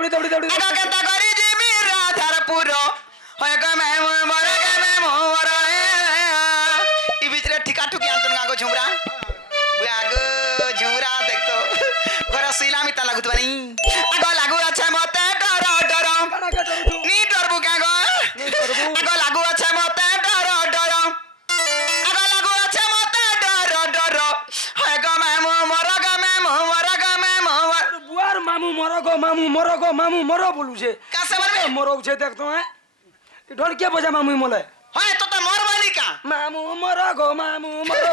আগ কেনতা করি জিমি রাধারপুর হয় গো মে মোর গে মে মোর ই ভিতরে ঠিকা ঠুকি Anton Gago Jhumra Gago Jhumra দেখতো ঘর সিলামি তা লাগুত বানি আগ লাগু আছে মতে ডর ডর নি ডরবু গাগো আগ লাগু আছে মতে ডর ডর আগ লাগু আছে মতে ডর ডর হয় গো মে মোর গে মে মোর গে মে মোর বুয়ার মামু মরো মরো বলুছে কাছে বলবে মরো উছে দেখ তো হ্যাঁ ঢোল কে বজা মামু মলে হয় তো মোর বালিকা মামু মরো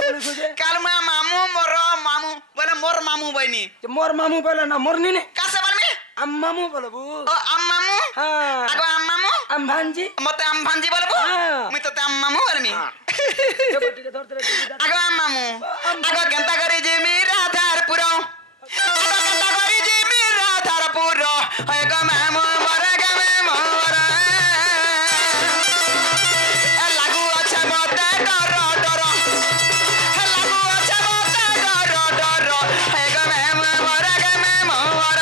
বলুছে কাল মা মামু মোর মামু বলে মোর মামু বইনি মোর মামু বলে না মোর নিনে কাছে বলবি আম মামু বলবু ও আম মামু হ্যাঁ আগো আম মামু আম ভাঞ্জি মতে আম ভাঞ্জি বলবো হ্যাঁ। আমি তো আম মামু বলমি এবারে ধরতে আগো আম মামু আগো কেনতা করি যে মি রাধারপুর আগো কেনতা করি যে মি রাধারপুর হয় গো মামু মরে গে মে মোর লাগু আছে মতে ডর ডর লাগু আছে মতে ডর ডর হয় গো মামু মরে গে মে মোর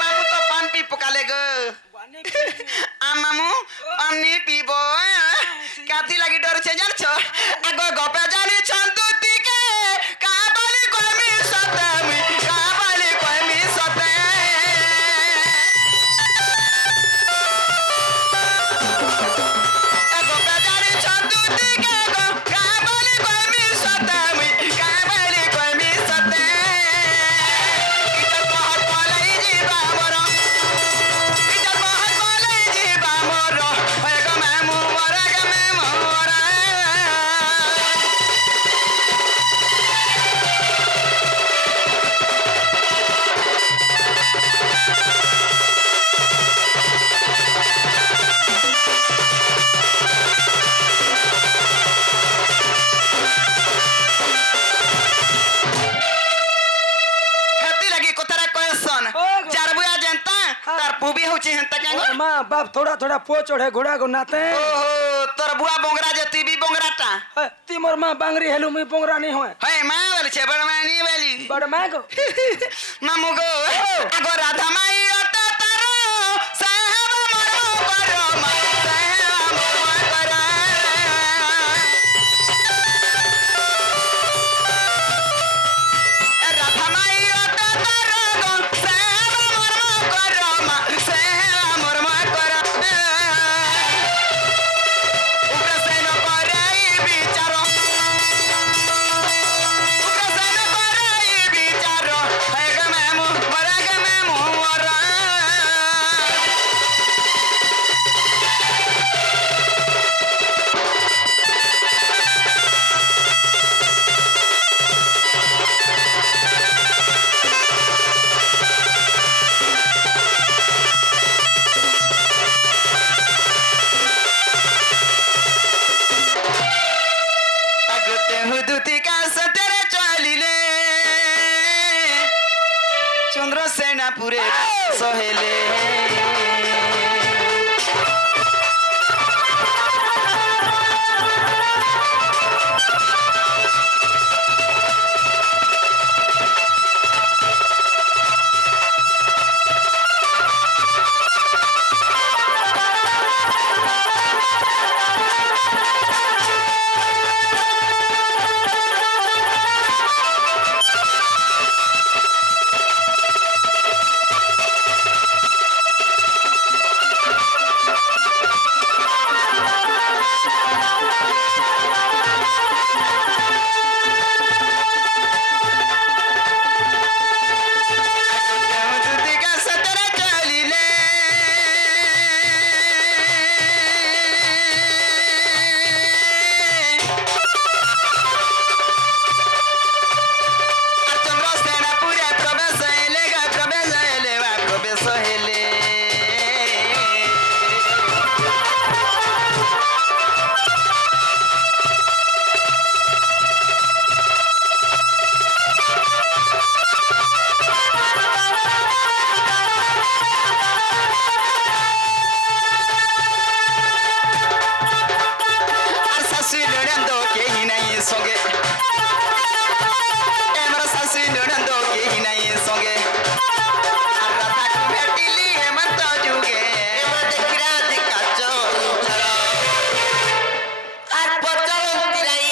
মামু তো পান পি পকালে গো মামু পানি পিব কাতি লাগি ডরছে জানছ আগ গপে জানিছ দুতিকে কাবালি কমি সতে মুই কাবালি কমি সতে গপে জানিছ দুতিকে কাবালি কমি সতে মুই কাবালি কমি সতে ইটা কহত বলাই জিবা মর ইটা কহত বলাই জিবা মর হয় গো মামু মর গে মে মোর হেতি লাগি কথারা কয়সন যার বুয়া জেনতা তার পুবি হউছি হেনতা কেন মা বাপ থোড়া পো চढ़े घोड़ा को नाते ওহো তোর বুয়া বংরা যে তুই বি বংরাটা তি মোর মা বাংরি হেলু মুই পোংরা নি হয় হয় মা বলছে বড় মা নি বলি বড় মা গো মামু গো আগো রাধা মাই অত তার সাহেব মর কর মা সাহেব মর কর রাধা মাই অত তার গো সাহেব মর কর মা সাহেব মর কর উগ্র সেন করে বিচার উগ্রসেন করাই বিচার হয় গে মামু মর গে মামু মর আগতে হুদুতি কাসতেরে চলিলে চন্দ্রসেনাপুরে সহেলে শাশু ননদ কেহি নাই সঙ্গে আমার শাশু ননদ কেহি নাই সঙ্গে আর রাধাকে ভেটিলি হেমন্ত যুগে এবার দেখি রাধিকা চঞ্চল আর পচরন্তি নাই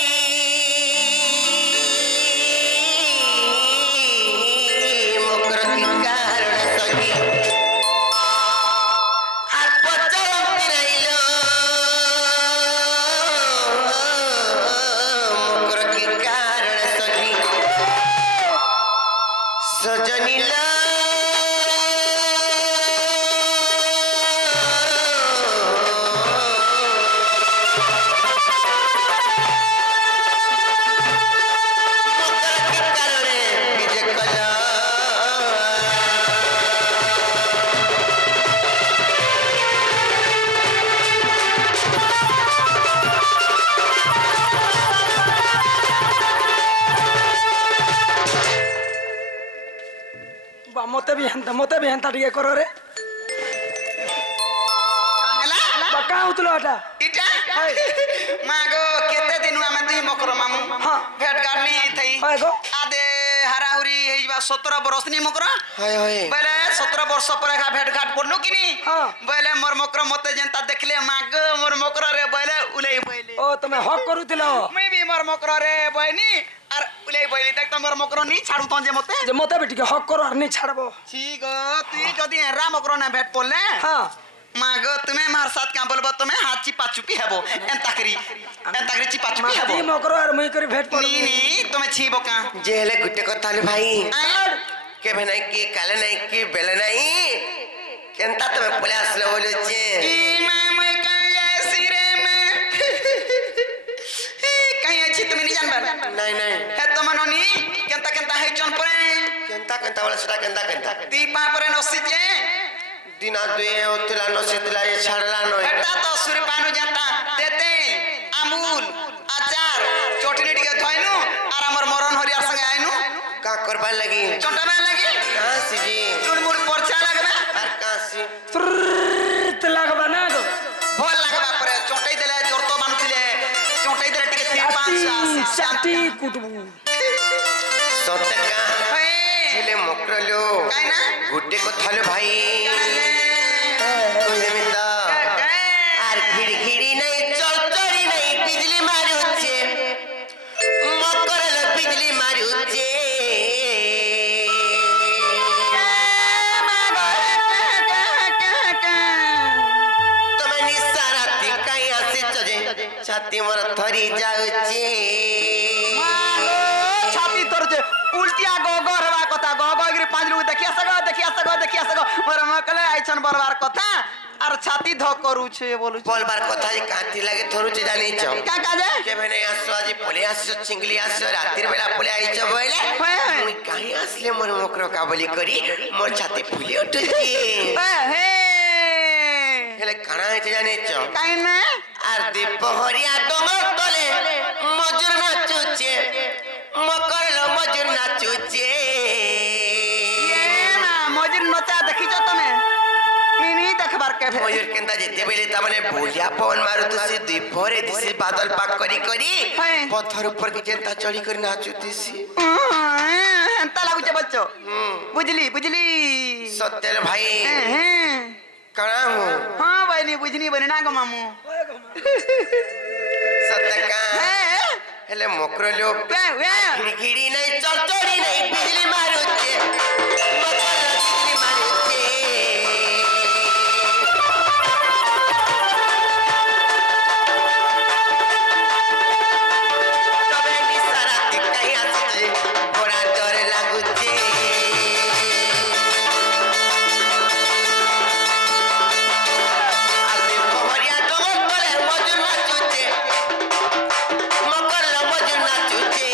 মকর কি কারণ সখী আর পচরন্তি নাইল মকর কি কারণ সখী সজনীল মতে ବି ହେନ୍ତା ଟିକେ କର ରେ ହେଲା ବା କାଁ ହଉଥିଲ ଏଟା ଇଟା ମାଗୋ କେତେ ଦିନୁ ଆମେ ଦୁଇ ମକର ମାମୁ ହଁ। ଭେଟ ଗାଡନି ଥଇ ହଁ ଗୋ ଆଦେ ହାରାହୁରି ହେଇଯିବା 17 ବର୍ଷ ନି ମକର হয় হয় ବୋଇଲେ 17 ବର୍ଷ ପରେ ଏକା ଭେଟ ଘାଟ ପଡନୁ କିନି ହଁ। ବୋଇଲେ ମୋର ମକର ମତେ ଯେନ୍ତା ଦେଖିଲେ ମାଗ ମୋର ମକରରେ ବୋଇଲେ ଉଲେଇ ବୋଇଲେ ଓ ତମେ ହକ୍ କରୁଥିଲ ମୁଇଁ ବି ମୋର ମକରରେ ବୋଇନି আর উলেই বইলি দেখ তোমার মকর নি ছাড়ু তন যে মতে ଯେ ମତେ ବି ଟିକେ ହକ୍ କର ଆର୍ ନି ଛାଡ଼ବ ঠিক তুই যদি এরা মকর না ভেট পড়লে ହଁ মাগ তুমি মার সাথ কাঁ বলবো তুমি হাত চিপা চুপি হেবো এন্তাকরি চিপা চুপি হেবো ମାଦି ମକର ଆର୍ ମୁଇଁ କରି ଭେଟ নি ପଡବି নি তুমি ছিব কাঁ যে হলে গুটে কথা হলে ভাই আয় কেবে নাই কি কালে নাই কি বেলে নাই কেনতা তুমি পলে আসলে বলেছে ই মামই কায়া সিরে মে কাই আছে তুমি নি জানবার নাই নাই হে তোমার নি কেনতা কেনতা হেইছন পরে কেনতা কেনতা বলে সেটা কেনতা কেনতা তুই পা পরে নসিছে দিনা দুয়ে হচ্ছিল নসিছিল এ ছাড়লা নয় এটা তো সুরে পানু জানতা তেতে আমুল আচার চটনি টিকে ধইনু আর আমার মরণ হরিয়ার সঙ্গে আইনু কা করবার লাগি চটাবে লাগি কাশি জি চুড়মুড় পরচা লাগবে আর কাশি লাগবা না গো ভাল লাগবা পরে চটাই দেলে জর্ত বানুছিলে চটাই দেলে টিকে 3-5 চাটি কুটবু সত্যকা হই ছেলে মকরলো কাই না গুটে কথা হলে ভাই এমিতা আর ঘিড়ি নাই চড়চড়ি নাই বিজলি মারুছে মকরল বিজলি মারুছে তুমি নিসারাতি কাই আসিছ যে ছাতি মোর ধরি যাଉଛି ছাতি তোর যে উল্টিয়া গগর হবা কথা গগগিরি পাঁচ লোক দেখি আসা গো মোর মকলে আইছন বলবার কথা আর ছাতি ধ করুছে বলুছে বলবার কথা যে কাঁতি লাগে ধরুছে জানিছ কা কাজে কেবে নাই আসছো আজ পলে আসছো চিংলি আসছো রাতের বেলা পলে আইছ বইলে হ্যাঁ। মুই কাই আসলে মোর মকর কাবলি করি মোর ছাতি ফুলি উঠুছি হে হেলে কানা হইতে জানিছ কাই না আর দীপহরিয়া ডোঙর তলে মজুর নাচুছে মকরল মজুর নাচুছে ইয়ে না মজির নচা দেখিছ তুমি মিনি দেখবার কেভে ময়ূর কেনতা যেতে বেলে তা মানে বলিয়া পवन মারুতুছি দীপহরে দিছি বাদল পাক করি করি হ্যাঁ। পথর উপর কি যেনতা চড়ি করে নাচুতিছি এন্তা লাগুছে বলছো বুঝলি সত্যের ভাই হ্যাঁ কানা হু হ্যাঁ বইনি বুঝনি বনি না গো মামু সত্যকা হ্যাঁ হেলে মকর লোক হ্যাঁ ঘিড়ি নাই চড়চড়ি নাই বিজলি মারুছে মকরল বিজলি মারুছে তবে নিসারাতি কাই আসছে বড়া ডর লাগুছে আর দীপহরিয়া ডোঙর তলে মজুর নাচুছে মকরল মজুর নাচুছে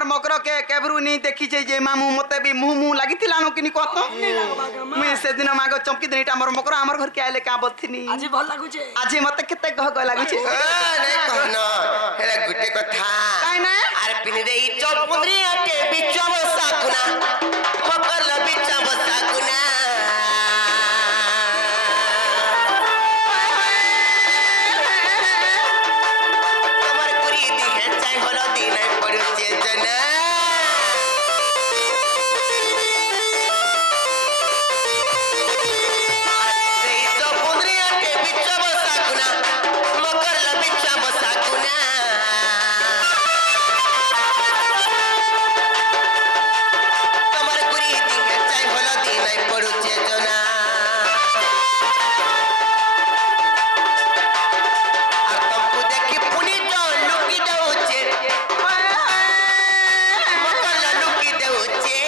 আমার মকরকে কেবরু নি দেখিছে যে মামু মতে বি মুহ মুহ লাগিଥିଲା নো কিনি কত মুই সেদিন মাগ চমকি দিন এটা আমার মকর আমার ঘর কে আইলে কা বথিনি আজি ভাল লাগুছে আজি মতে কেতে গহ গহ লাগুছে নাই কহন হেলা গুটে কথা কাই না আর পিনি দেই চপুদ্রি আকে বিচ্চ বসা গুনা মকর ল বিচ্চ বসা গুনা তোমার পুরি দিহে চাই হলো দিনে পড়ুছে জনা দেই চপুদ্রি আকে বিচ্চ বসা গুনা মকর ল বিচ্চ বসা গুনা তোমার পুরি দিহে চাই হলো দিনে পড়ুছে জনা আর তমকু দেখি পুনি লুকি দেউছে মকর ল লুকি দেউছে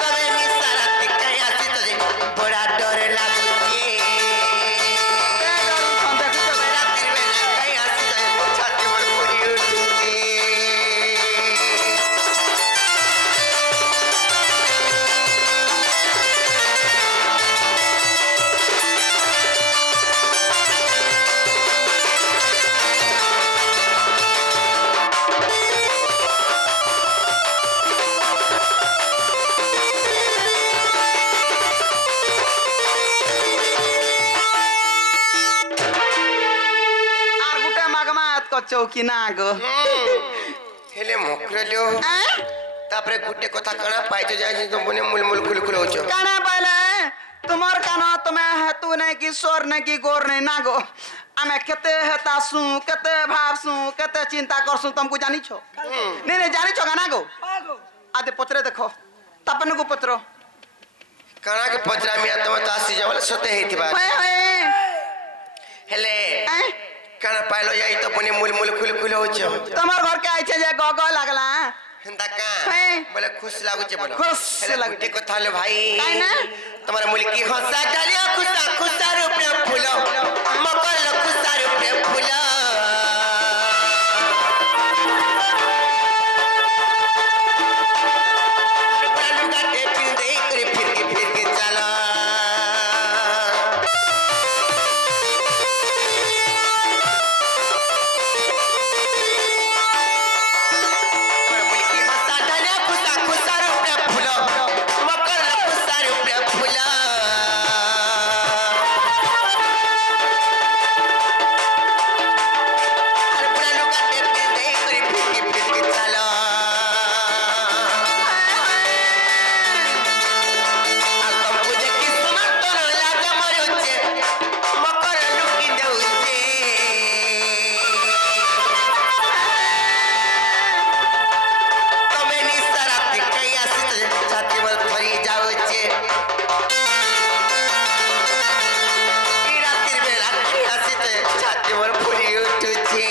তবে নিসারাতি কাই আসিছ যে বড়া ডর লাগুছে রাত্রির বেলা কাই আসিছ যে ছাতি মোর পুরি উঠুছে আর গুটে মাগমা এত কচৌ কি না গো হেলে মকরলো তারপরে গুটে কথা কানা পাইছো যাই তো মনে মুলমুল খুলখুল হচ্ছে কানা পাইলে তোমার কান তুমি হেতু নাই কি সোর নাই কি গোর নাই না গো আমি কেতে হেতাসু কেতে ভাবসু কেতে চিন্তা করসু তুমକୁ জানিছ নে নে জানিছ না গো আদে পত্রে দেখো তাপনକୁ পত্র কানা কে পচরা মিয়া তুমি তো আসি যাও সতে হেইতিবা হয়ে হয়ে হেলে এ? কানা পাইলো যাই তো মনে মুলমুল খুলখুল হচ্ছে তোমার ঘর কে আইছে যে গ গ লাগলা হেন্দা কা হ্যাঁ। বলে খুশ লাগুছে বলো খুশ হেলে লাগুছে। গুটে কথা হলো ভাই তাই না? তোমার মুলি কি হসা ডালিয়া খুশা খুশা রূপে ফুল মকর ল খুশা রূপে ফুল লুগাটে পিন্দে করে ফিরকে চালা मुलगी हसा ढाल्या खुसा खुसा रुपया फुलं मकरला खुसा रुपया फुलं अरे पुरा लोकांनी पिंडे करी फिरकी चाला आता मुझे किस्मत तो लागा मरुचे मकर लुकी देउचे તમે નિસરાતી કઈ આસી છાતીમાં ફરી જાવ છે ઈ રાત્રિ બેલા કઈ આસી છાતીમાં ફરી ઉઠું છે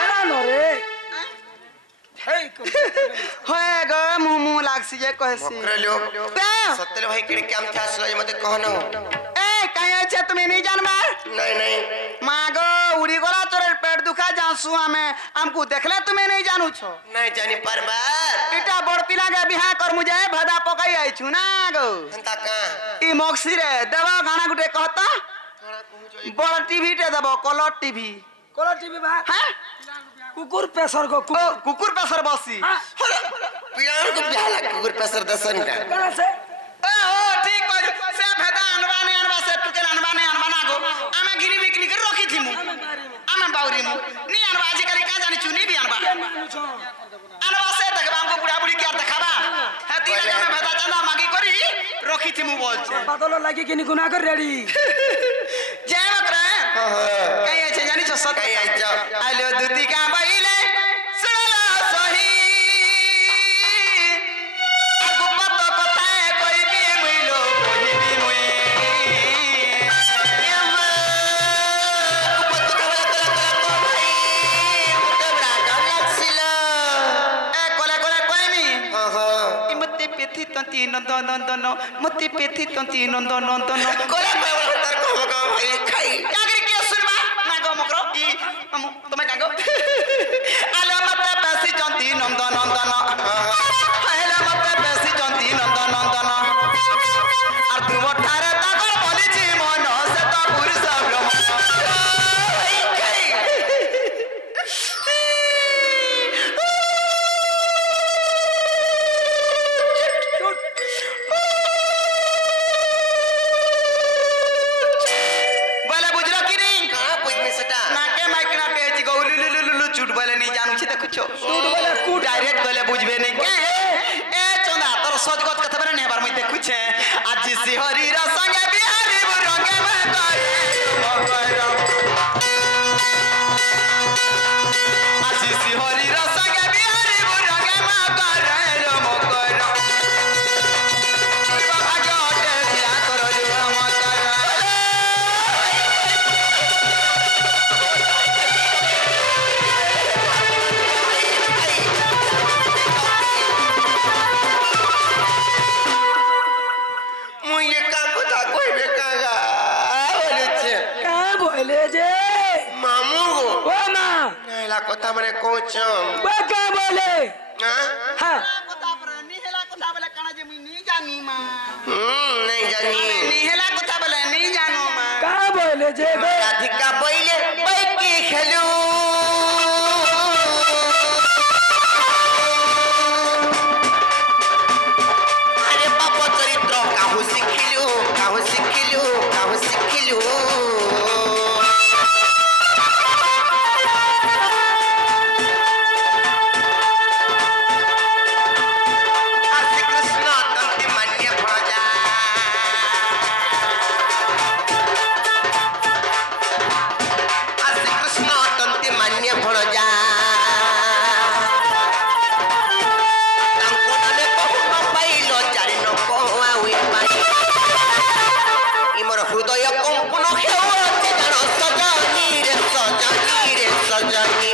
এরা নরে হেই কর হয়ে গো মুহ মুহ লাগছি যে কহছি মকরলো তা? সত্যলে ভাই কেড়ে কেম থে আসলো যে মতে কহনো এ কাই আছে তুমি নেই জানবার নাই নাই মা গো উড়ি গলা তোর পেট দুখা যাসু আমি আমকু দেখলে তুমি নেই জানুছ নাই জানি পারবার এটা বড় পিলাকে বিহা করমু যে ভদা পকাই আইছু না গো হেন্তা কা ই মক্সিরে দেব গানা গুটে কহতা বড় টিভিতে দেব কলর টিভি কোলা টিভি বা হ্যাঁ কুকুর পেশর গো ও কুকুর পেছর বসি পিয়ার কো বিহালা কুকুর পেসর দसन का কোন আছে ও ঠিক কইছ সে ভেদা আনবানে আনবা সে টুকেল আনবানে আনবা না গো আমি গিরি বিক্রি করে রখি থিমু আমি বাউরি মু নি আনবা আজি কালি কা জানি চুনি বি আনবা আনবা সে দেখবা আমকো বুড়া বুড়ি কি আর দেখাবা হ্যাঁ তিন আমি ভেদা চাঁদা মাগি করি রখি থিমু বলছে বাদল লাগি কিনি গুনা কর রেডি জয় মকরা কাই আছে জানিছ সত কাই আইছ আইলো দুতি কা বাইলে শুনলা সহি আগু কত কথা কইবি মুইলো কইবি মুই এ কলে কলে কইমি ইমতি পেথি তন্তি নন্দন নন্দন মতি পেথি তন্তি নন্দন নন্দন কাগরি কে শুনবা না গো মকর ই তুমি কাগো আলো মতে বেশি চন্তি নন্দন নন্দন আলো মতে বেশি চন্তি নন্দন নন্দন আর তুম ঠারে তাগর বলিছি মন সে তো পুরুষ ব্রহ্ম বলে বুঝলো কি নি নাকে মাইকনা পেয়েছি গো লুলুলুলু চুট বলে নি জানুছি দেখুছো চুট বলে কুট। ডাইরেক্ট বলে বুঝবে নি কে এ চন্দা তোর সজগত কথা বলে নেবার মই দেখুছে আজি শিহরির সঙ্গে বিহারি রঙে মকরে আজি শিহরির সঙ্গে বিহারি রঙে মকরে ভাগ্য হটে দিয়া তোর মকরে কা বলে যে মামু ও মা নাইলা কথা মানে কৌছ ও কা বলে হ্যাঁ কথা বলে নিহেলা কথা বলে কানা যে মুই নি জানি মা নাই জানি নিহেলা কথা বলে নি জানো মা কা বলে যে গো রাধিকা বইলে বাইকে খেলু আরে বাপ চরিত্র কাহু শিখিলু কাহু শিখিলু কাহু শিখিলু আরে কৃষ্ণ তন্তি মান্য ভজা আরে কৃষ্ণ তন্তি মান্য ভজা তাঙ্কো নামে বহু ন পাইল জানি ন কহুই পাই ইমর হৃদয় কম্পন হেউছে জান সজনী রে সজনী রে সজনী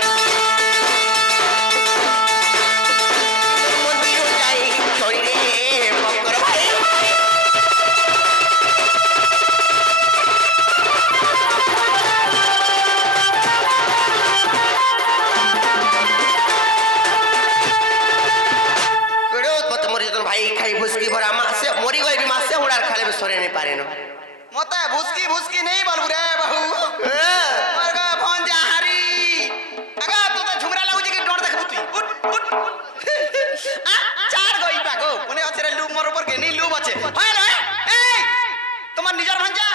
মন্দির যাই ছড়ি রে মকর ভাই ভাই খাই ভুসকি ভরা মাসে মরি গই মাসে উড়ার খালে সরে নি পারে না মতে ভুসকি ভুসকি নেই বলবু রে বাহু মরগা ফোন যা হারি আগা তো তো ঝুমরা লাগুছি কি ডর দেখবু তুই উঠ উঠ চার গই পাগো মনে আছে রে লুব মোর উপর কে নি লুব আছে হয় না এই তোমার নিজের ভঞ্জা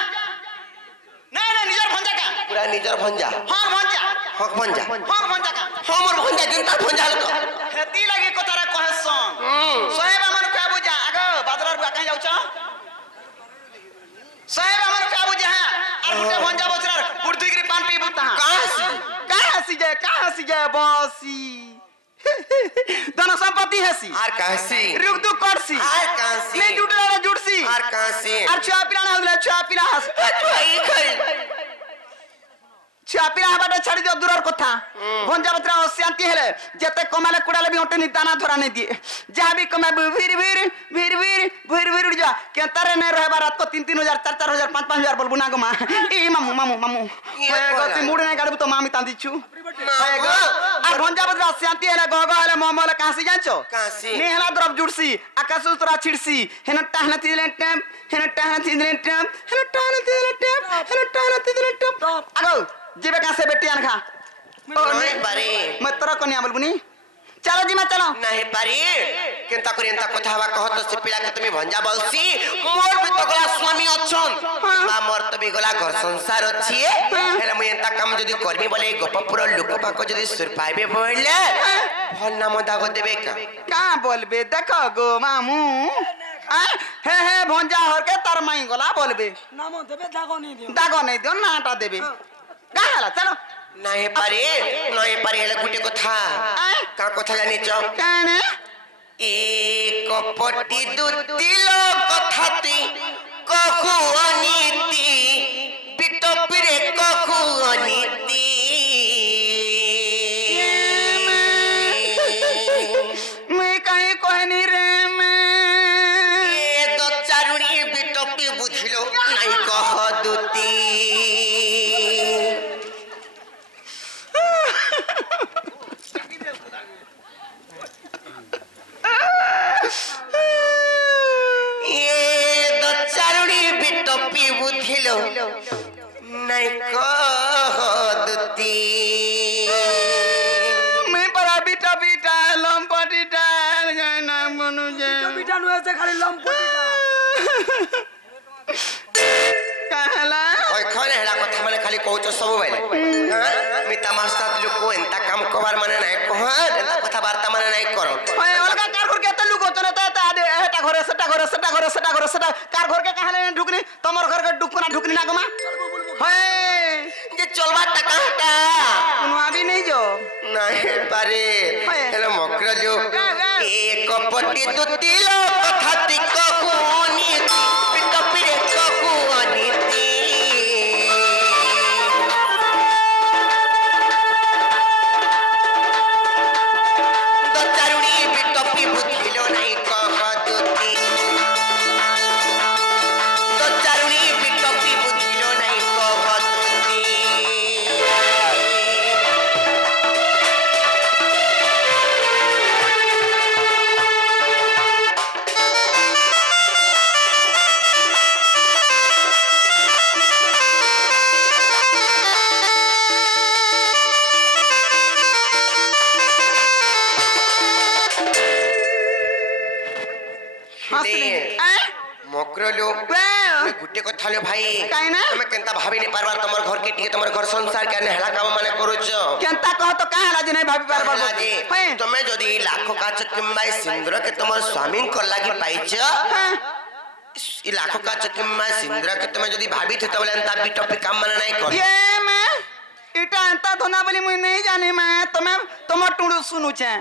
না না নিজের ভঞ্জা কা পুরা নিজর ভঞ্জা হক ভঞ্জা হক ভঞ্জা হক ভঞ্জা কা হমর ভঞ্জা দিন তার ভঞ্জা হলো হেতি লাগি কথারে কহেছন সাহেব আমার কা বুঝা আগো বাদরার বুয়া কাই যাউছ সাহেব আমার কা বুঝা আর গুটে ভঞ্জা বছর বুড়তুইগিরি পান পিবু তাহা কা হাসি যায় বসি ধন সম্পত্তি হাসি আর কাহসি রুক দু করছি আর কাহসি নেই জুটলা জুটছি আর কাহসি আর ছুয়া পিলা না হলে ছুয়া পিলা হাস খাই খাই ছুয়া পিলা হবাটা ছাড়ি দিও দূরের কথা ভঞ্জা বছর অশান্তি হেলে যেতে কমালে কুড়ালে বি অটে নিদানা ধরা নে দিয়ে যা বি কমে ভির ভির ভির ভির ভির ভির যা কেতারে নে রহবা রাত को 3-3 हजार 4-4 हजार 5-5 हजार बोलबू ना गो मा ई मामू मामू मामू गति मुड़ नहीं गाड़बू तो मामी तांदी छु আর ভঞ্জা বছর অশান্তি হেলে গগ হেলে মমলে কাসি জানছো কাহসি নেহলা দ্রব জুড়ছি আকাশ উতরা ছিড়ছি হেন টাহনা তিলে টেম হেন টাহনা তিলে টেম হেন টাহনা তিলে টেম হেন টাহনা তিলে টেম আগো जीवे कासे बेटी आन खा नहीं पारे मैं तोरा कन्या बोलबुनी चलो जी मैं चलो नहीं पारे केनता करी एंता কথা হবা কহত সে পিলা কে তুমি ভঞ্জা বলছি মোর বি তো গলা স্বামী অছন বা মোর তো বি গলা ঘর সংসার ଅଛି হেলে মুই এন্তা কাম যদি করবি বলে গোপপুর লোক পাক যদি সুর পাইবে বইলে ভাল নাম দাগ দেবে কা का बोलबे देखो गो मामू हे हे भंजा हर के तार माई गला बोलबे নাম দেবে দাগো নি দিও दागो नहीं दियो नाटा देबे କା ହେଲା ଚାଲ ନାଇଁ ପାରେ ନଇଁ ପାରେ ହେଲେ ଗୋଟେ କଥା କା କଥା ଜାଣିଛ କାଣା ଏକ ପଟି ଦୁତିଲ କଥା ତୁଇ କହୁ ଅନୀତି ବିଟପିରେ କହୁ ଅନୀତି ମୁଇଁ କାହିଁ କହେନି ରେ ଏ ଦଚାରୁଣି ବିଟପି ବୁଝିଲ ନାଇଁ କହ ଦୁତି দচারুণী বিটপি বুঝিল নাই কদতি মুই পরা বিটা বিটা লম্পটিটা নাম গনু যে বিটা নুয়ে আছে খালি লম্পটিটা কাহলা ওইখানে হেলা কথা মানে খালি কৌচ সবু বেলে মিতা মাস্তা লোক এন্তা কাম কবার মানে নাই কহ এন্তা কথাবার্তা মানে নাই কর ওই অলগা কার ঘর কেতে লুক হতো না তে এটা ঘরে সেটা ঘরে সেটা ঘরে সেটা ঘরে সেটা কার ঘর কে কাহলে ঢুকনি তোমার ঘর কে ঢুকনা ঢুকনি না গমা হয় যে চলবার টাকা হাটা কোনো আবি নেই যো নাই পারে হেলো মকর যো এক পটি দুতিল কথা তুই কহু অনীতি বিটপিরে কহু অনীতি দচারুণী বিটপি বুঝিল নাই কহ দুতি দচারুণী বিটপি বুঝিল নাই কহ দুতি হাসলি মকর লোক গুটে কথা লো ভাই কাই না? তুমি কেনতা ভাবি নি পারবার তোমার ঘর কে টিকে তোমার ঘর সংসার কেন হেলা কাম মানে করুছ কেনতা কহ তো কাহলা যে নাই ভাবি পারবার হেলা যে হয় তুমি যদি লাখ কাচ কিংবা সিন্দুর কে তোমার স্বামী কর লাগি পাইছ হ্যাঁ ই লাখ কাচ কিংবা সিন্দুর কে তুমি যদি ভাবি থে তবে তা বিটপি কাম মানে নাই কর ये मैं इटा अंता धोना बोली मुई नहीं जानी मैं तुम्हें तुम टुडू सुनु छे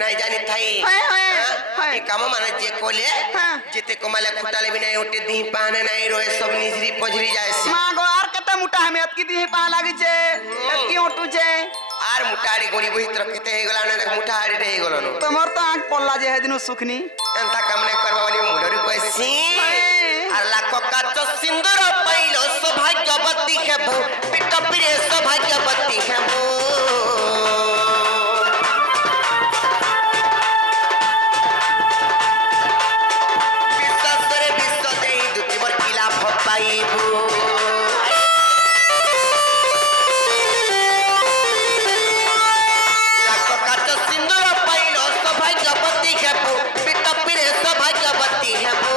নাই জানি থাই হায়, হায়, হায়। এই কাম মানে যে কোলে হ্যাঁ। যেতে কমালে খুটালে বিনা উঠে দি পানে নাই রয়ে সব নিজরি পজরি যায়ছি मां गो आर कते मुटा हमें अतकी दी पा लागी छे अतकी ओटू छे আর মুটাড়ি গড়ি বহিত্র কেতে হয়ে গলা না দেখ মুটাড়ি হয়ে গল না तमर तो आंख पल्ला जे हेदिनु सुखनी এন্তা কাম নাই করবা বলি মুডরি কইছি আর লাখ কাচ সিন্দুর পাইলো সৌভাগ্যবতী হেবু পিটপিরে সৌভাগ্যবতী হেবু বিশ্বাস করে বিশ্ব দেই দুটি বর কিলা পাইবু লাখ কাচ সিন্দুর পাইলো সৌভাগ্যবতী হেবু পিটপিরে সৌভাগ্যবতী হেবু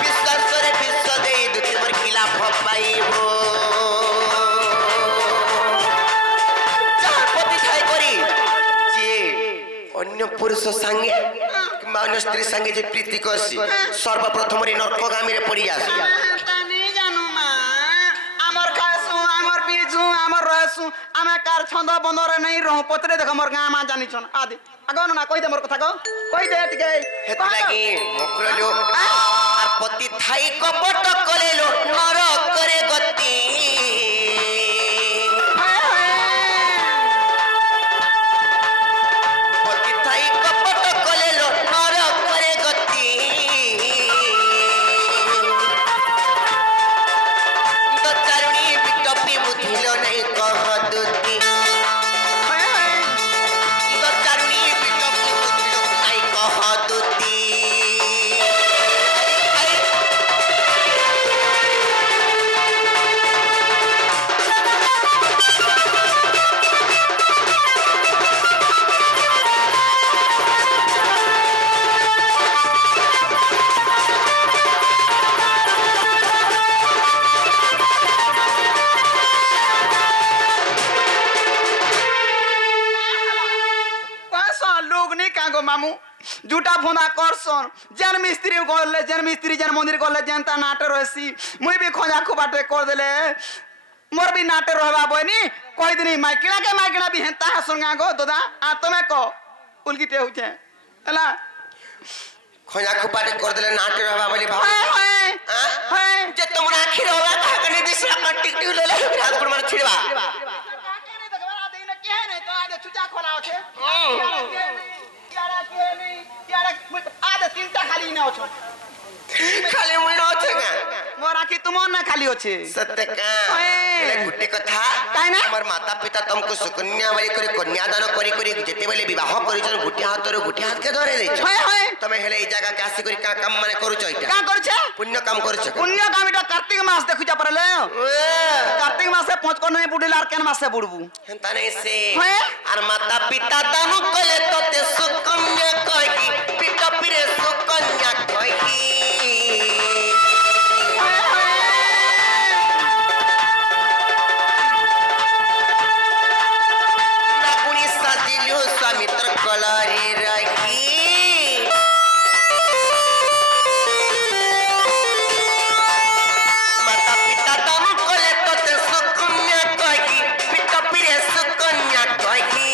বিশ্বাস করে বিশ্ব দেই দুটি বর কিলা পাইব যার প্রতি ঠাই করি যে অন্য পুরুষ সঙ্গে কিংবা অন্য স্ত্রী সঙ্গে যে প্রীতি করছি সর্বপ্রথমে নরকগামীরে পড়ি আসি ता नहीं जानू मां हमर खासु हमर पीजू हमर रहसु हमें कार छंद बंदरे नहीं रहू पतरे देख हमर गां मां जानी छन आदि आगो ना कहि दे मोर कथा गो कहि दे टिके হেতু লাগি মকরলো আর প্রতি ঠাই কপট কলেলো নরকরে গতি প্রতি ঠাই কপট কলেলো নরকরে গতি দচারুণী বিটপি বুঝিল নাই কহ দুতি দচারুণী বিটপি বুঝিল নাই কহ দুতি ফোনা করছন যেন মিস্ত্রি করলে যেন মিস্ত্রি যেন মন্দির করলে যেন তা নাটে রয়েছি মুই বি খোঁজা খুবাটে করে দেলে মোর বি নাটে রহবা বইনি কইদিনি মাইকিনা বি হেন্তা হাসন গো দাদা আর তুমি ক উলগিটে হচ্ছে ହେଲା খোঁজা খুপাটে করে দিলে নাটে হবা বলি ভাব হ্যাঁ যে তোমরা আখির হবা কাকে নি দিছ আমার টিকটিক ললে হাত গুড় মানে ছিড়বা খালি মুই ন আছে গা মোর আখি তোমার না খালি আছে সত্য কা এলে গুটে কথা কাই না? আমার মাতা পিতা তুমको সুকন্যা বলি করে কন্যাদান করি করি যেতে বেলে বিবাহ করিছন গুটি হাতরে গুটি হাতকে ধরে দেইছ হয় তুমি হেলে এই জায়গা কে আসি করি কা কাম মানে করুছ এটা কা করছে পুণ্য কাম করছ পুণ্য কাম এটা কার্তিক মাস দেখুছা পারলে কার্তিক মাসে পঁচ কোন নেই বুড়িলে আর কেন মাসে বুড়বু হেনতা নাই সে হ্যাঁ? আর মাতা পিতা দান কলে তোতে সুকন্যা কহি পিতা পিরে সুকন্যা কহি নাকুনি সাজিলু স্বামিত্র কলারি রাখি মাতা পিতা দান কলে তোতে সুকন্যা কহি পিতা পিরে সুকন্যা কহি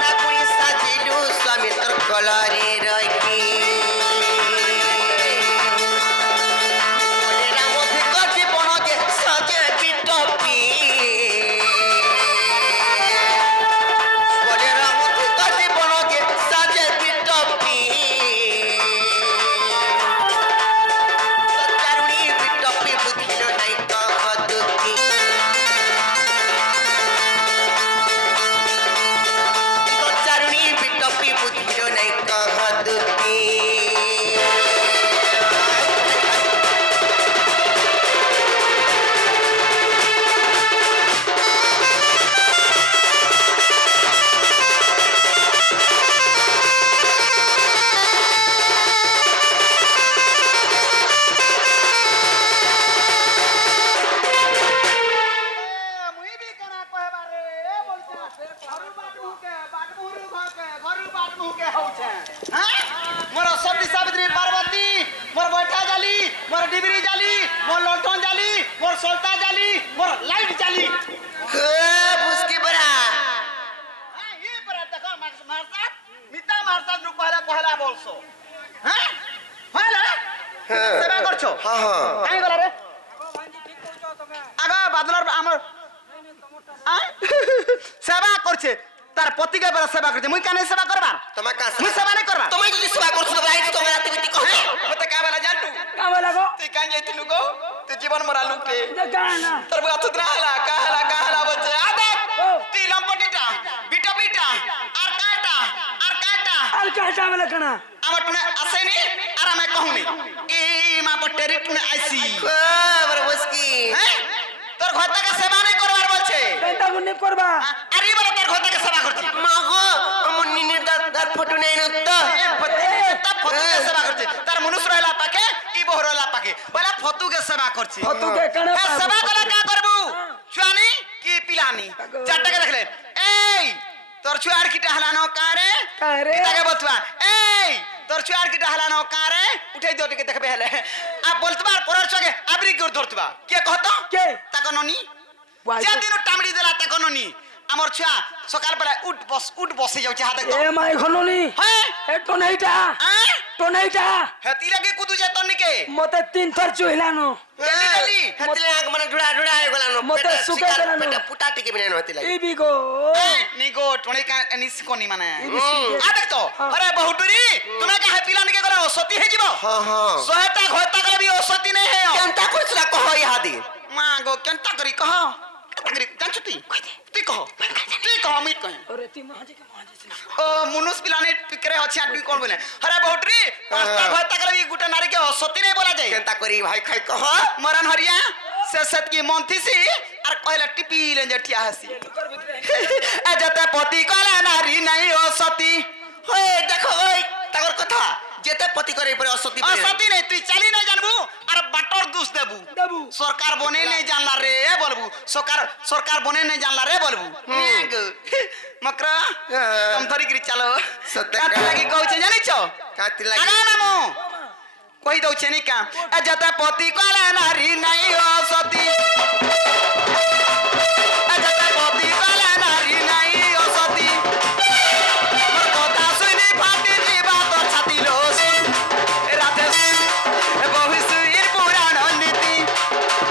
নাকুনি সাজিলু স্বামিত্র কলারি রাখি मोर सती सावित्री पार्वती मोर बैठा जाली मोर डिबरी जाली मोर लंठन जाली मोर सोलता जाली मोर लाइट जाली बुसकी बरा ये पर देखो मारसा मिता मारसा नु कहला बोलसो हैं होला सेवा करछो हाँ हाँ काई गला रे आगा बादलर हमर सेवा करछे तार पति के बड़ा सेवा करछे मुई काने सेवा करबार তোমার কাছে मुई सेवा नहीं करबार তুমি যদি সেবা করছো তবে আইছি তোমার রাতে বিতি কহ मते का वाला जानू का वाला गो তুই কাই যাইতিলু গো তুই জীবন মরা লুকে जे गाना তোর বুয়া তুদরা কাহালা বলছে আদে ও। তুই লম্পটিটা বিটা আর কাটা আর काटा वाला कना আমার টুনে আসেনি আর আমি কহুনি এই মা বটেরি টুনে আইছি বড় বুসকি হ্যাঁ তোর ঘর থেকে সেবা নাই করবার বলছে केता गुनी करबा আর এই বলে তোর ঘর থেকে সেবা করছি মাগো আমার নিনের দাঁত ফটো নেই নতো তা ফতুকে সেবা করছে তার মনুষ্য রইলা পাকে ই বহ রইলা পাকে বলে ফতুকে সেবা করছি फतु के कना হ্যাঁ সেবা করে কা করবু চুয়ানি কি পিলানি চারটাকে দেখলে এই তোর চুয়ার কিটা হালানো কারে कारे তাকে বলতবা এই তোর চুয়ার কিটা হালানো কারে উঠাই দিও টিকে দেখবে হেলে আ বলতবার পরের চকে আবরি গর ধরতবা কে কহতো के তাকে ননি वाई যে দিন টামড়ি দেলা তাকে ননি আমার ছুয়া সকাল বেলা উঠ বসে যাচ্ছে হাতে ए माई खनोनी হ্যাঁ ए टोनाइटा হ্যাঁ टोनाइटा হ্যাঁ তিলাকে কুদু যে তোর নিকে मते 3 थर चुहिलानो ডেলি হাতলে আগ মানে ঢুড়া হইগলানো মতে শুকাই দেলানো। পেটা ফুটা টিকে বিনে নতি লাগি ई बिगो নিগো টনে কা নিস কোনি মানে বিসি। আ দেখতো আরে বহুটুরি তুমি কা পিলা নিকে করে অসতি হে যাব হ্যাঁ হ্যাঁ সহেটা ঘরটা করে বি অসতি নাই হে কেনতা করছলা কহ ইহাদি মা গো কেনতা করি কহ করি জানছ তুই তুই কহ আমি কহ अरे ती महाजी के महाजी से ও মনুষ পিলানে পিকরে আছে আর তুই কোন বলে আরে বহুটুরি পাঁচটা ঘরটা করে বি গুটা নারী কে অসতি নাই বলা যায় কেনতা করি ভাই খাই কহ মরণ হরিয়া সে সত কি মন্থিসি আর কইলা টিপি লেঞ্জে ঠিয়া হাসি এ যেতে পতি কলা নারী নাই ও সতী ওই দেখো ওই তাগর কথা যেতে পতি করে পরে অসতি ও সতী নাই তুই চালি নাই জানবু আর বাটর মোর দোষ দেবু দেবু। সরকার বনে নেই জানলা রে বলবু সরকার বনে নেই জানলা রে বলবু মকর তম ধরিকি চালো সত্য কাতে কা- লাগি কହୁছে জানিছ কাতি লাগি আগা নাম কই দউছে নি কা যেতে পতি কলে নারী নাই ও সতী যেতে পতি কলে নারী নাই ও সতী মোর কথা শুনি ফাটি ଯିବା তো ছাতি লো রাতে ভবিষ্যৎ পুরাণ নীতি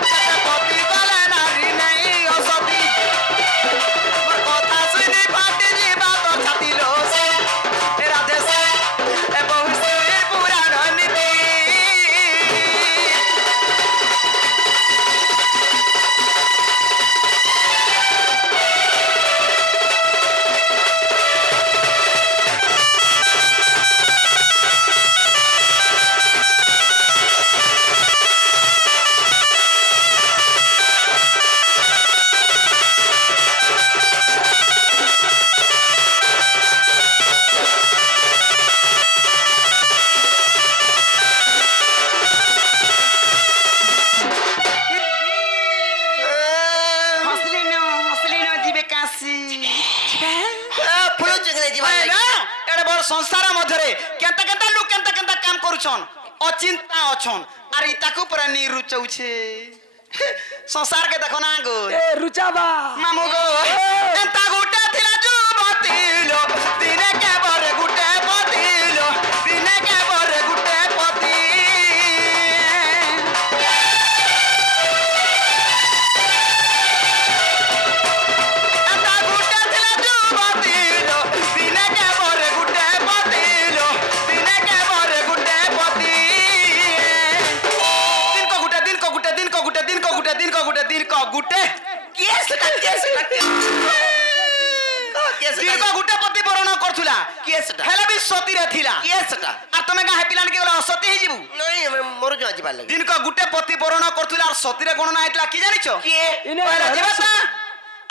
যেতে পতি কলে নারী নাই ও সতী মোর কথা শুনি ফাটি ଯିବା তো ছাতি লো রাতে ভবিষ্যৎ পুরাণ নীতি হসলি ন ଯିବେ କାଶୀ ফুল জঙ্গলে ଯିବା ভাই লাগি। না এড়ে বড় সংসার মধ্যে কেনতা কেনতা লোক কেনতা কেনতা কাম করুছন অচিন্তা অছন আর ইতাকু পুরা নিরুচউছে সংসার কে দেখো না গো এ রুচাবা মামু গো এন্তা গুটে থিলা যুবতী লো দিনে কে বরে গুটে পতি লো দিনে কে বরে গুটে পতি এন্তা গুটে থিলা যুবতী লো দিনে কে বরে গুটে পতি লো দিনে কে বরে গুটে পতি দিন কো গুটে দিন কো গুটে দিন কো গুটে দিন কো গুটে দিন কো গুটে দিন কো গুটে কিଏ ସେଟା କିଏ ସେଟା କିଏ ସେଟା দীর্ঘ গুটে পতি বরণ করথুলা କିଏ ସେଟା হেলে বি সতীরে থিলা କିଏ ସେଟା আর তুমি গা হেপিলান কি গলা অসতী হই যিবু ନାଇଁ ମୋର ଜମା ଯିବାର ଲାଗି দিনক গুটে পতি বরণ করথুলা আর সতীরে গণনা হইতলা কি জানিছো କିଏ ইনে কয়লা ঘরে জিবে সু- তা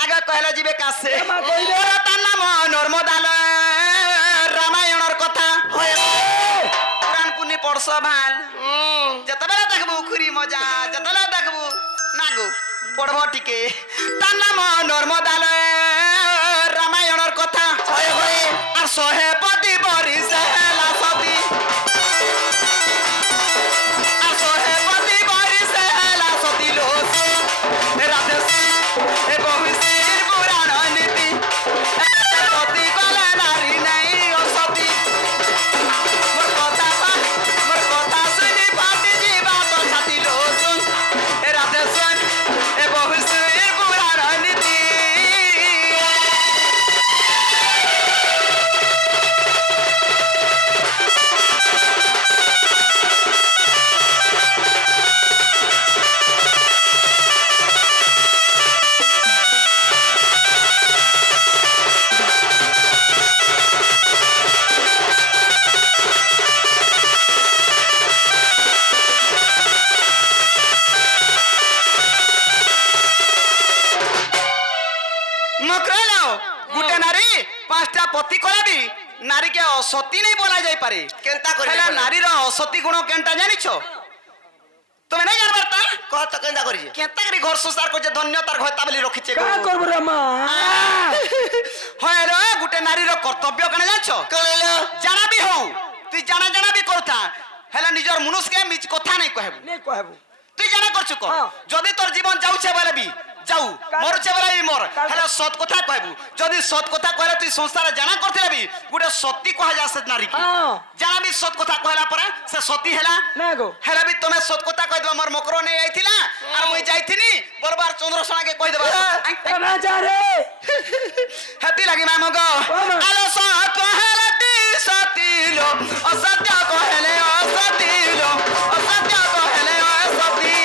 আগে কয়লা জিবে কাছে এমা কইলে। ওর তার নাম নর্মদাল রামায়ণর কথা পুরাণ পুনি পড়ছ ভাল যেতবেলে দেখবু খুরি মজা যেতবেলে দেখবু না গো পড়ব টিকে তার নাম নর্মদাল রামায়ণর কথা আর শহে পতি বরিশে হেলা সতী আর শহে পতি বরিশে হেলা সতী লো রাধে এ ভবিষ্যৎ পুরাণ নীতি সতী কলে নারী নাই ও সতী মোর কথা শুনি ফাটি ଯିବା তো ছাতি লো এ রাধে এ ভবিষ্যৎ পুরাণ নীতি মকরালো গুটে নারী পাঁচটা পতি করাবি নারীকে অসতী নেই বলা যাই পারে কেনতা করে হেলা নারীর অসতী গুণ কেনটা জানিছ তুমি নাই জানবার তা কহ তো কেনতা করিছে কেনতা করে ঘর সংসার করছে ধন্য তার ঘরতা বলি রখিছে কা করব রে মা হয় রে গুটে নারীর কর্তব্য কেন জানছ কইল জানা বি হও তুই জানা জানা বি করতা হেলা নিজর মনুষ্যকে মিছ কথা নাই কহেবু নে কহবু তুই জানা করছু কর হ্যাঁ। যদি তোর জীবন যাউছে বলে বি যাও মরছে বলে বি মর কাল- হেলা সৎ কথা কহেবু যদি সৎ কথা কইলে তুই সংসারে জানা করতে বি গুটে সত্যি কহা যা সে নারী কি হ্যাঁ জানা বি সৎ কথা কইলা পরে সে সতী হেলা না গো হেলা বি তুমি সৎ কথা কই দেবা মোর মকর নেই আইছিলা আর মুই যাইছিনি বরবার চন্দ্রসোনাকে কই দেবা এ না যা রে হেতি লাগি মামু গো মামা। আলো সৎ কহেলে তি সতী লো অসত্য কহেলে অসতী লো অসত্য কহেলে অসতী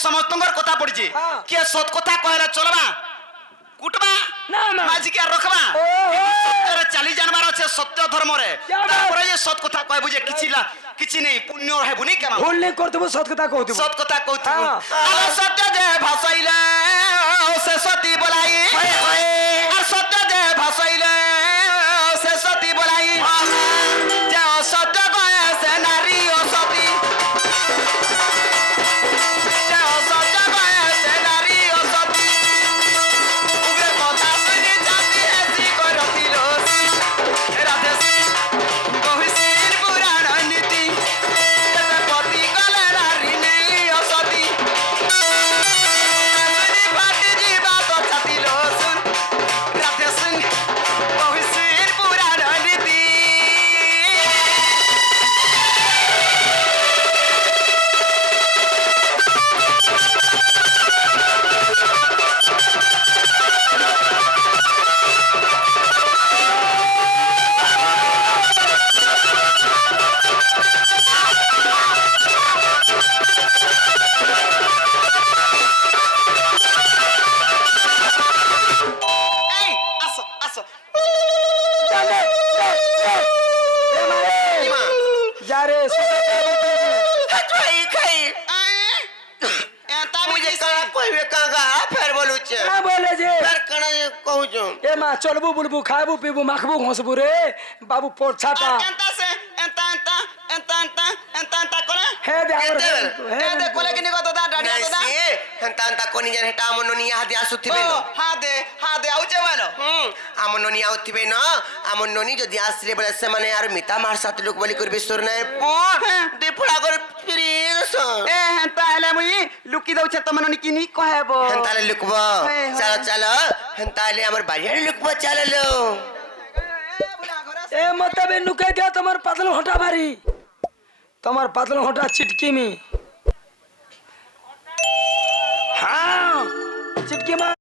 ସମସ୍ତଙ୍କର କଥା ପଡିଛି ହଁ। କିଏ ସତ କଥା କହିଲେ ଚଲବା କୁଟବା ନା ନା ମାଝିକି আর রখবা ও চালি জানবার আছে সত্য ধর্মরে জানো। তারপরে যে সৎ কথা কইবু যে କିଛି ନେଇ ପୁଣ୍ୟ ହେବୁନି କେମା ভুল নেই করতেব সৎ কথা কইতেব সত কথা কହୁথিবু হ্যাঁ। আর সত্য যে ভাসাইলে সে সতী বলাই আর সত্য যে ভাসাইলে সে সতী বলাই যে অসত্য কয়ে সে নারী অসতী যে অসত্য কয়ে সে নারী অসতী উগ্রে কথা শুনি জাতি হেসি করতিল রাধে কহিসির পুরাণ নীতি কেতে পতি কলে নারী নেই অসতী শুনি ফাটি ଯିବା ତ ଛାତିଲ ଶୁନ ରାଧେ ଶୁନ କହିସିର ପୁରାଣ ନୀତି এই আসো আসো ইমা যারে খাই খাই এন্তা মুঝে মুঝে কানা কইবে কাগা ফের বলুছে বলে যে ফের কানা কহুছো এ মা চলবু বুলবু খাইবু পিবু মাখবু ঘসবু রে বাবু পড়ছাটা এন্তা সে এন্তা এন্তা এন্তা এন্তা এন্তা এন্তা করে হে দে কেতে বেল? হে এ দে কোলে কিনি কত দা ডাড়িয়া তো দা নাইসি হেন্তা হেন্তা কোনি জান হেটা আমন ননি হাতে আসুথিবে ও ন হা দে আউছে বলো আমন ননি আউথিবে ন আমন ননি যদি আসলে বলে সেমানে আর মিতা মার সাথে লোক বলি করবে সুর নাই পুন দিপুড়া করে ফিরিস এ হেন্তা হেলে মুই লুকি দউছে তমন কিনি কহেব হেন্তালে লুকব হ্যাঁ, চলো চলো হেন্তালে আমার বাড়িয়ারে লুকব চলো এ মতবে নুকে দিয়া তোমার পাতল হটা ভারি তোমার পাতল হটা চিটকিমি হ্যাঁ চিটকি মা